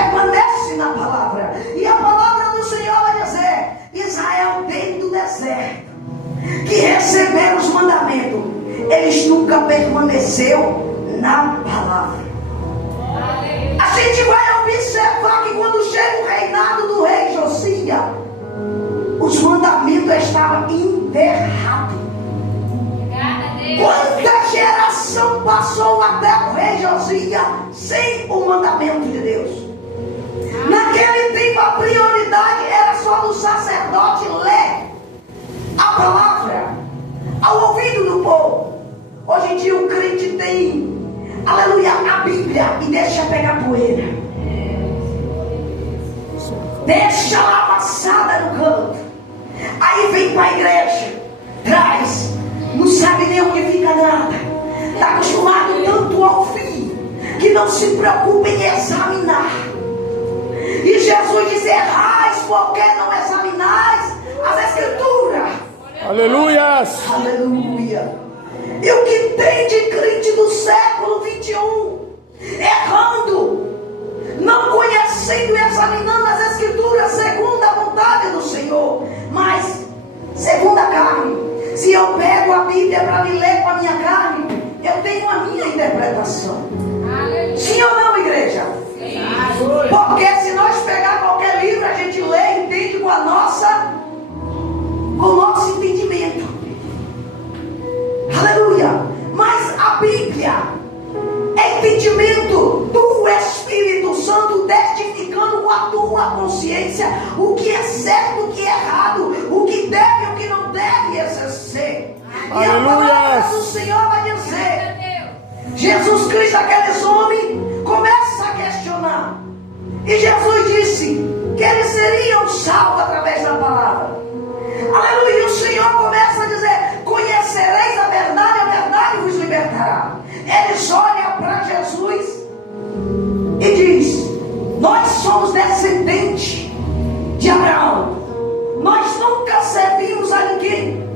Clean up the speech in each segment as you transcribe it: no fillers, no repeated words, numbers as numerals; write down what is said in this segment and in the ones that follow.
permanece na palavra. E a palavra do Senhor vai dizer: Israel dentro do deserto, que receberam os mandamentos, eles nunca permaneceu na palavra. A gente vai observar que quando chega o reinado do rei Josias, os mandamentos estavam enterrados. Quanta geração passou até o rei Josias sem o mandamento de Deus? Naquele tempo a prioridade era só do sacerdote ler a palavra ao ouvido do povo. Hoje em dia o crente tem, aleluia, a Bíblia e deixa pegar poeira, deixa lá amassada no canto. Aí vem para a igreja, traz, não sabe nem onde fica nada, está acostumado tanto a ouvir que não se preocupa em examinar. E Jesus diz: errais porque não examinais as Escrituras. Aleluias! Aleluia! E o que tem de crente do século 21 errando, não conhecendo e examinando as Escrituras segundo a vontade do Senhor, mas segundo a carne. Se eu pego a Bíblia para me ler com a minha carne, eu tenho a minha interpretação. Sim ou não, igreja? Sim. Porque se nós pegar qualquer livro, a gente lê e entende com o nosso entendimento. Aleluia! Mas a Bíblia é entendimento do Espírito Santo, testificando com a tua consciência o que é certo, o que é errado, o que deve e o que não deve exercer. E a palavra do Senhor vai dizer: Jesus Cristo, aqueles homens começam a questionar, e Jesus disse que eles seriam salvos através da palavra. Aleluia! E o Senhor começa a dizer: conhecereis a verdade vos libertará. Eles olham para Jesus e diz: nós somos descendentes de Abraão, nós nunca servimos a ninguém,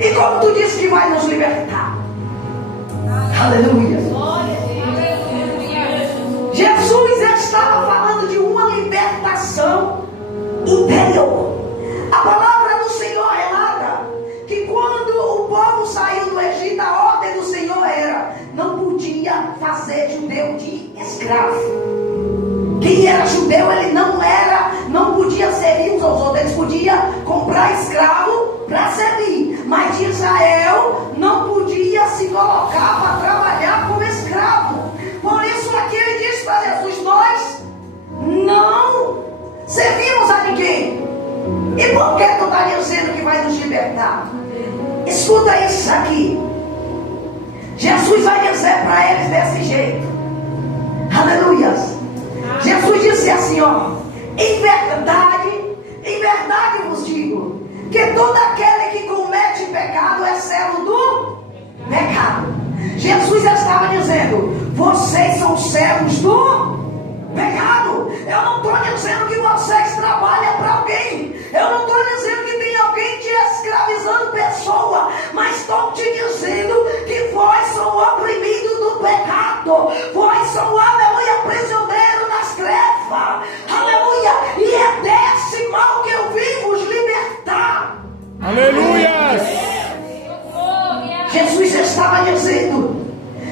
e como tu disse que vai nos libertar. Aleluia! Jesus estava falando de uma libertação interior. A palavra do Senhor relata que quando o povo saiu do Egito, a ordem do Senhor era: não podia fazer judeu de escravo. Quem era judeu, ele não podia servir uns aos outros. Eles podiam comprar escravo para servir, mas de Israel não podia se colocar para trabalhar como escravo. Por isso aqui ele diz para Jesus: nós não servimos a ninguém. E por que tu está dizendo que vai nos libertar? Escuta isso aqui. Jesus vai dizer para eles desse jeito. Aleluias. Jesus disse assim, ó: em verdade vos digo, que todo aquele que comete pecado é servo do pecado. Jesus estava dizendo: vocês são servos do pecado. Eu não estou dizendo que vocês trabalham para alguém. Eu não estou dizendo que tem alguém te escravizando pessoa. Mas estou te dizendo que vós são oprimidos do pecado. Vós são, aleluia, prisioneiros nas trevas. Aleluia. E é desse mal que eu vim vos libertar. Aleluia. Jesus estava dizendo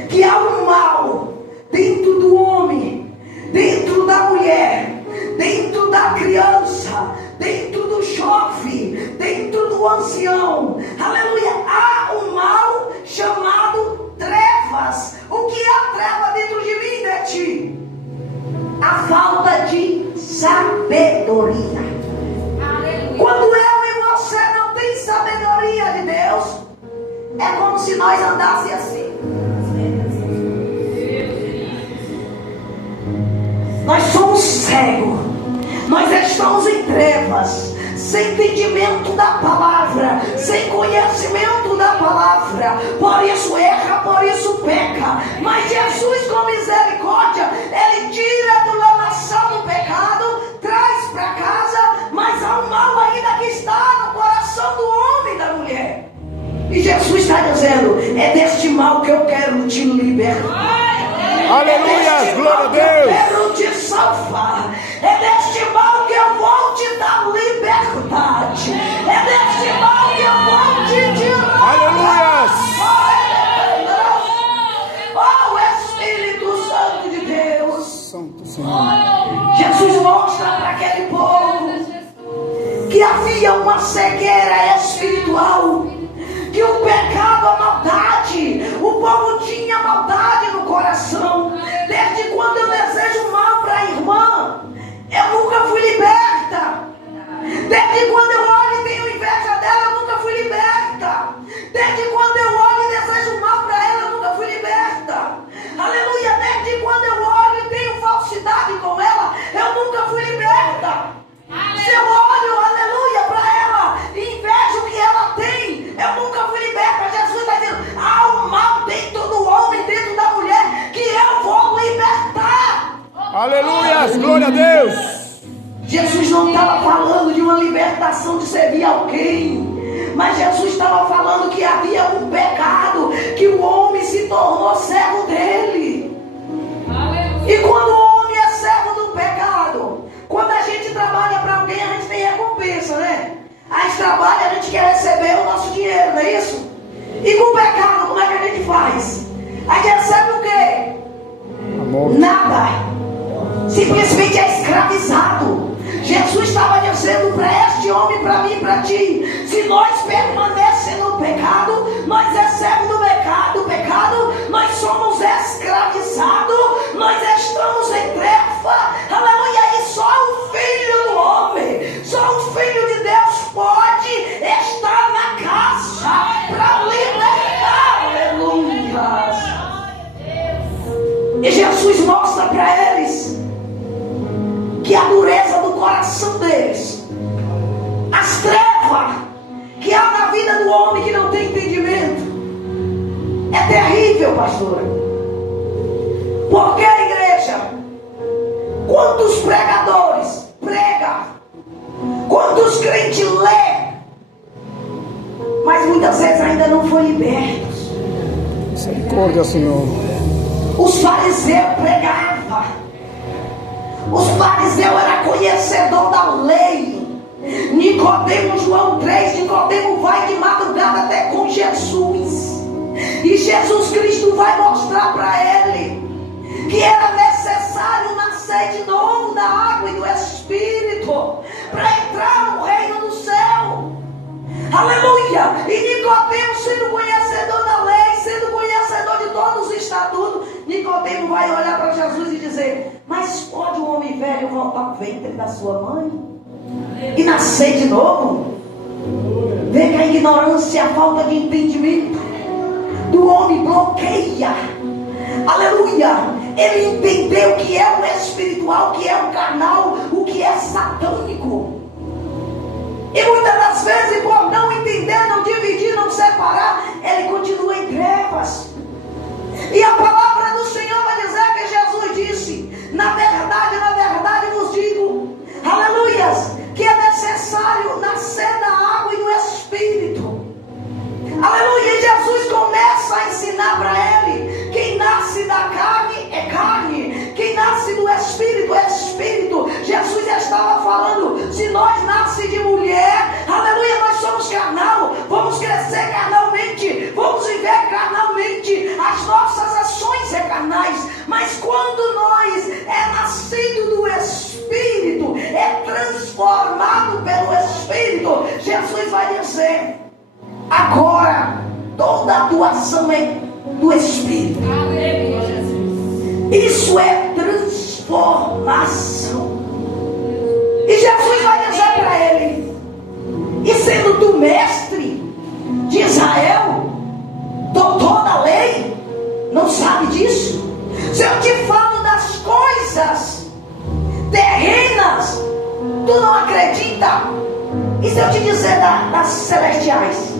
que há um mal dentro do homem, dentro da mulher, dentro da criança, dentro do jovem, dentro do ancião. Aleluia. Há um mal chamado trevas. O que é a treva dentro de mim, de ti? A falta de sabedoria. Aleluia. Quando eu e você não tem sabedoria de Deus, é como se nós andássemos assim. Nós somos cegos. Nós estamos em trevas, sem entendimento da palavra, sem conhecimento da palavra. Por isso erra, por isso peca. Mas Jesus, com misericórdia, Ele tira do lamaçal do pecado, traz para casa. Mas há um mal ainda que está no coração do homem e da mulher. E Jesus está dizendo: é deste mal que eu quero te libertar. Aleluia, glória a Deus. Eu quero te salvar. Jesus mostra para aquele povo que havia uma cegueira espiritual, que o pecado, a maldade, o povo tinha maldade no coração. Desde quando eu desejo mal para a irmã, eu nunca fui liberta. Desde quando eu olho e tenho inveja dela, eu nunca fui liberta. Desde quando eu olho e desejo mal para ela, eu nunca fui liberta. Aleluia. Desde quando eu olho e tenho falsidade com ela, eu nunca fui liberta. Se eu olho, aleluia, para ela e invejo o que ela tem, eu nunca fui liberta. Jesus está dizendo: há um mal dentro do homem, dentro da mulher, que eu vou libertar. Aleluia, glória a Deus. Jesus não estava falando de uma libertação de servir alguém, mas Jesus estava falando que havia um pecado, que o homem se tornou servo dele. E quando o homem é servo do pecado, quando a gente trabalha para alguém, a gente tem recompensa, né? A gente trabalha, a gente quer receber o nosso dinheiro, não é isso? E com o pecado, como é que a gente faz? A gente recebe o quê? Amor. Nada. Simplesmente é escravizado. Jesus estava dizendo para este homem, para mim e para ti: se nós permanecemos no pecado, nós recebemos do pecado, nós somos escravizados, nós estamos em treva. Aleluia. E só o Filho do homem, só o Filho de Deus pode estar na casa para libertar. Aleluia. E Jesus mostra para eles que a dureza do coração deles, as trevas que há na vida do homem que não tem entendimento, é terrível, pastora. Porque a igreja, quantos pregadores pregam, quantos crentes lê, mas muitas vezes ainda não foram libertos. Misericórdia, Senhor. Os fariseus pregavam. Os fariseus eram conhecedores da lei. Nicodemo, João 3, Nicodemo vai de madrugada até com Jesus. E Jesus Cristo vai mostrar para ele que era necessário nascer de novo da água e do Espírito para entrar no reino do céu. Aleluia. E Nicodemo, sendo conhecedor da lei, sendo conhecedor de todos os estatutos, Nicodemo vai olhar para Jesus e dizer: mas pode um homem velho voltar ao ventre da sua mãe e nascer de novo? Vê que a ignorância, a falta de entendimento do homem bloqueia. Aleluia. Ele entendeu o que é o espiritual, o que é o carnal, o que é satânico. E muitas das vezes, por não entender, não dividir, não separar, ele continua em trevas. E a palavra do Senhor vai dizer que Jesus disse: na verdade vos digo, aleluias, que é necessário nascer da água e do Espírito. Aleluia. E Jesus começa a ensinar para ele: quem nasce da carne é carne, quem nasce do Espírito é Espírito. Jesus já estava falando: se nós nascemos de mulher, aleluia, nós somos carnal, vamos crescer carnalmente, vamos viver carnalmente, as nossas ações é carnais. Mas quando nós é nascido do Espírito, é transformado pelo Espírito, Jesus vai dizer: agora toda a tua ação é do Espírito. Isso é transformação. E Jesus vai dizer para ele: e sendo tu mestre de Israel, doutor da lei, não sabe disso? Se eu te falo das coisas terrenas, tu não acredita? E se eu te dizer das celestiais?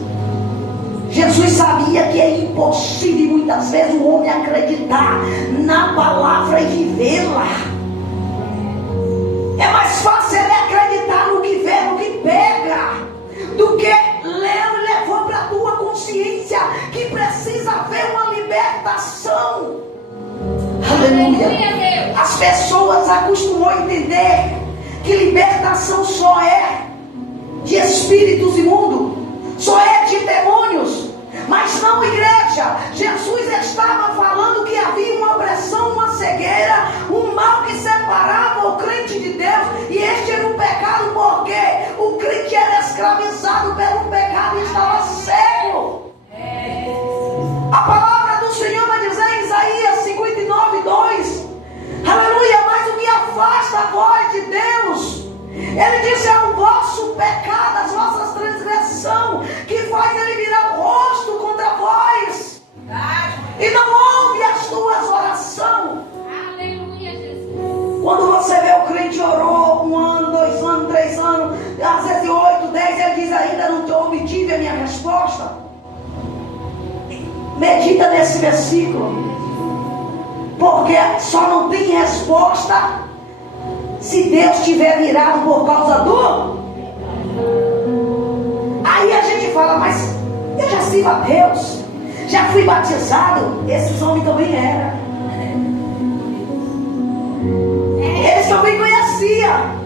Jesus sabia que é impossível muitas vezes o homem acreditar na palavra e vivê-la. É mais fácil ele acreditar no que vê, no que pega, do que levou para a tua consciência que precisa haver uma libertação. Aleluia. As pessoas acostumam a entender que libertação só é de espíritos imundos, só é de demônios. Mas não, igreja. Jesus estava falando que havia uma opressão, uma cegueira, um mal que separava a voz de Deus. Ele diz: é o vosso pecado, as vossas transgressões, que faz ele virar o rosto contra vós. E não ouve as tuas orações. Aleluia, Jesus. Quando você vê o crente orou 1 ano, 2 anos, 3 anos, às vezes 8, 10, ele diz: ainda não obtive a minha resposta. Medita nesse versículo. Porque só não tem resposta se Deus tiver virado por causa do. Aí a gente fala: mas eu já sirvo a Deus, já fui batizado. Esses homens também eram. Eles também conheciam.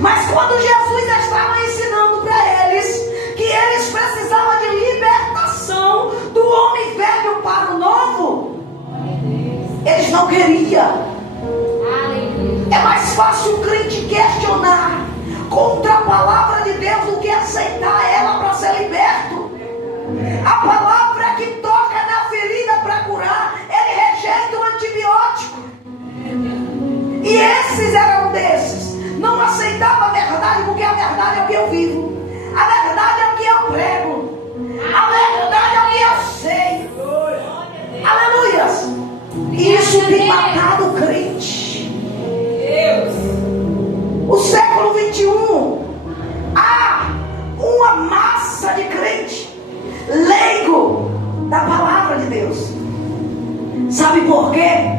Mas quando Jesus estava ensinando para eles que eles precisavam de libertação do homem velho para o novo, eles não queriam. É mais fácil o crente questionar contra a palavra de Deus do que aceitar ela para ser liberto. A palavra que toca na ferida para curar, ele rejeita o antibiótico. E esses eram desses. Não aceitava a verdade, porque a verdade é o que eu vivo, a verdade é o que eu prego, a verdade é o que eu sei. Aleluias. Isso tem matado o crente. O século 21, há uma massa de crente leigo da palavra de Deus. Sabe por quê?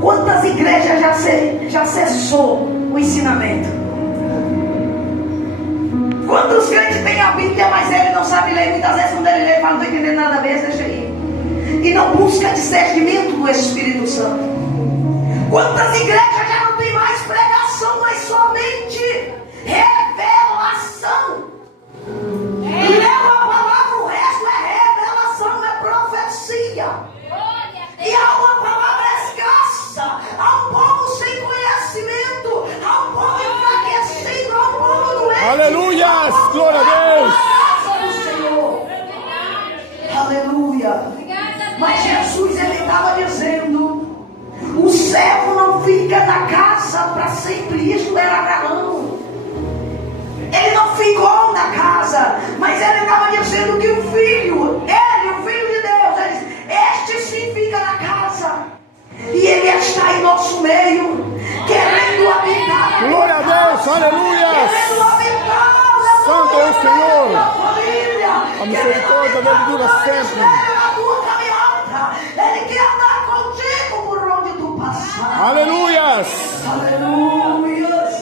Quantas igrejas já cessou o ensinamento? Quantos crentes têm a Bíblia, mas ele não sabe ler? Muitas vezes quando ele lê, ele fala: não estou entendendo nada mesmo, deixa aí. E não busca discernimento do Espírito Santo. Quantas igrejas já não tem mais pregação, mas somente revelação? Leu a palavra, o resto é revelação, é profecia. E há uma palavra escassa, há um povo sem conhecimento, há um povo enfraquecido, há um povo doente. Aleluias, glória a Deus. Senhor. Aleluia. Mas Jesus, ele estava dizendo: o servo não fica na casa para sempre. Isso era Abraão. Ele não ficou na casa, mas ele estava dizendo que o filho, ele, o filho de Deus, ele disse: este sim fica na casa. E ele está em nosso meio, querendo habitar. Glória a Deus, aleluia. Querendo habitar. Santo é o Senhor. A misericórdia dele dura sempre. Ele quer andar contigo por onde tu passar. Aleluias. Aleluias.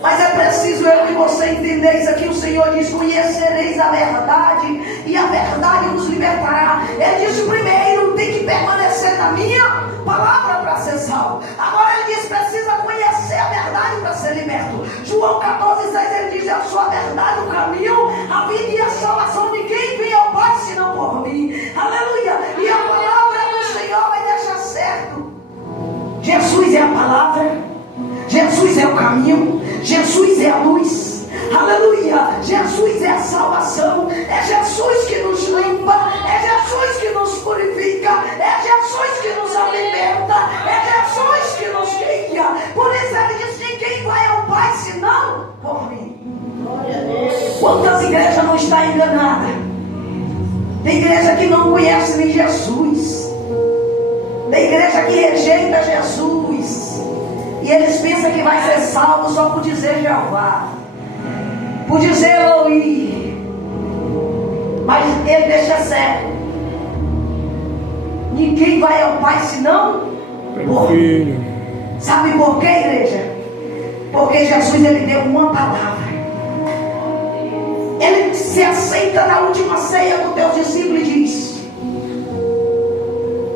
Mas é preciso eu e você entender isso aqui. O Senhor diz: conhecereis a verdade, e a verdade vos libertará. Ele disse: primeiro tem que permanecer na minha palavra para ser salvo. Agora ele diz: precisa conhecer a verdade para ser liberto. João 14,6, ele diz: eu sou a verdade, o caminho, a vida e a salvação. Ninguém vem ao Pai senão por mim. Aleluia. E a palavra do Senhor vai deixar certo. Jesus é a palavra, Jesus é o caminho, Jesus é a luz. Aleluia. Jesus é a salvação. É Jesus que nos limpa, é Jesus que nos purifica, é Jesus que nos alimenta, é Jesus que nos guia. Por isso ele diz: ninguém vai ao Pai senão por mim. Quantas igrejas não estão enganadas? Tem igreja que não conhece nem Jesus, tem igreja que rejeita Jesus, e eles pensam que vai ser salvo só por dizer Jeová, por dizer Elohim. Mas ele deixa certo: ninguém vai ao Pai senão por mim. Sabe por quê, igreja? Porque Jesus, ele deu uma palavra. Ele se aceita na última ceia com teus discípulos e diz: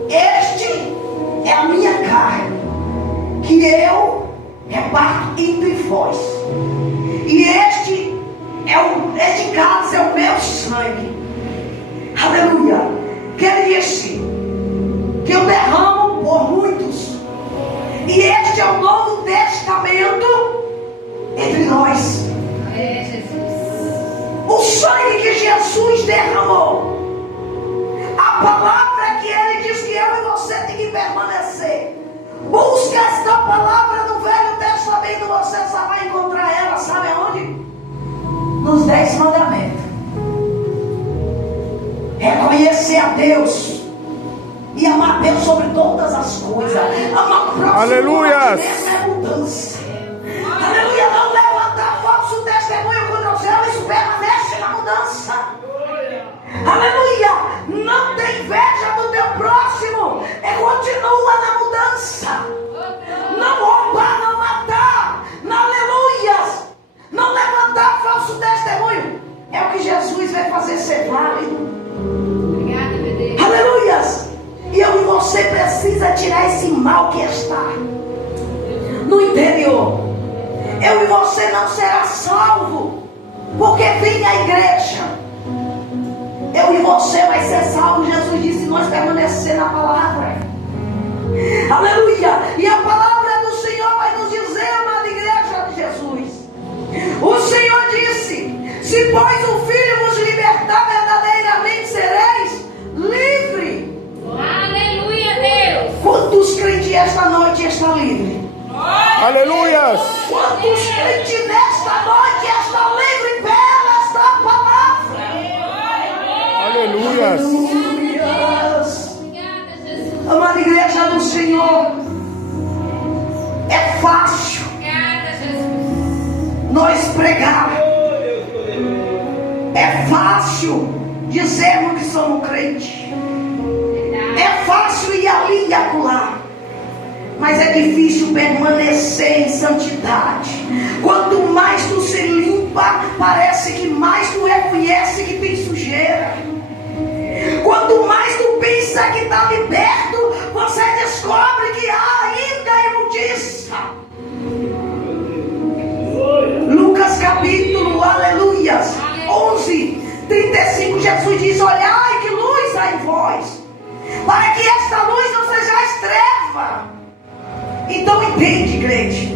este é a minha carne, que eu reparto entre vós, e este cálice é o meu sangue. Aleluia. Que ele disse que eu derramo por muitos, e este é o novo testamento entre nós. O sangue que Jesus derramou, a palavra que ele diz que eu e você tem que permanecer. Busca esta palavra no Velho Testamento a Deus e amar Deus sobre todas as coisas. Amar o próximo. Aleluia. É mudança. Aleluia. Não levantar falso testemunho contra o céu. Isso permanece na mudança. Aleluia. Não tem inveja do teu próximo. Continua na mudança. Não roubar, não matar. Aleluia. Não levantar falso testemunho. É o que Jesus vai fazer ser válido. Obrigada, meu Deus. Aleluia. E eu e você precisa tirar esse mal que está no interior. Eu e você não será salvo porque vem a igreja. Eu e você vai ser salvo. Jesus disse: nós permanecer na palavra. Aleluia. E a palavra do Senhor vai nos dizer, amada igreja de Jesus. O Senhor disse: se pois o Filho vos libertar, verdadeiramente sereis livres. Aleluia, Deus. Quantos crentes esta noite estão livres? Aleluias. Quantos crentes nesta noite estão livres pela esta palavra? Aleluias. Aleluias. Obrigada, Jesus. Amada igreja do Senhor, é fácil Obrigada, Jesus. nós pregar. É fácil dizermos que somos crentes. É fácil ir ali e acolá. Mas é difícil permanecer em santidade. Quanto mais tu se limpa, parece que mais tu reconhece que tem sujeira. Quanto mais tu pensa que está liberto, você descobre que há ainda imundiça. Lucas capítulo, aleluias, 11:35, Jesus diz: olhai que luz há em vós, para que esta luz não sejais treva. Então entende, igreja.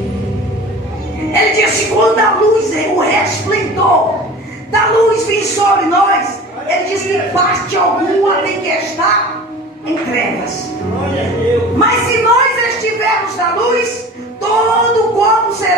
Ele disse: quando a luz, o resplendor da luz vir sobre nós, ele disse que parte alguma tem que estar em trevas. Mas se nós estivermos na luz, todo o corpo será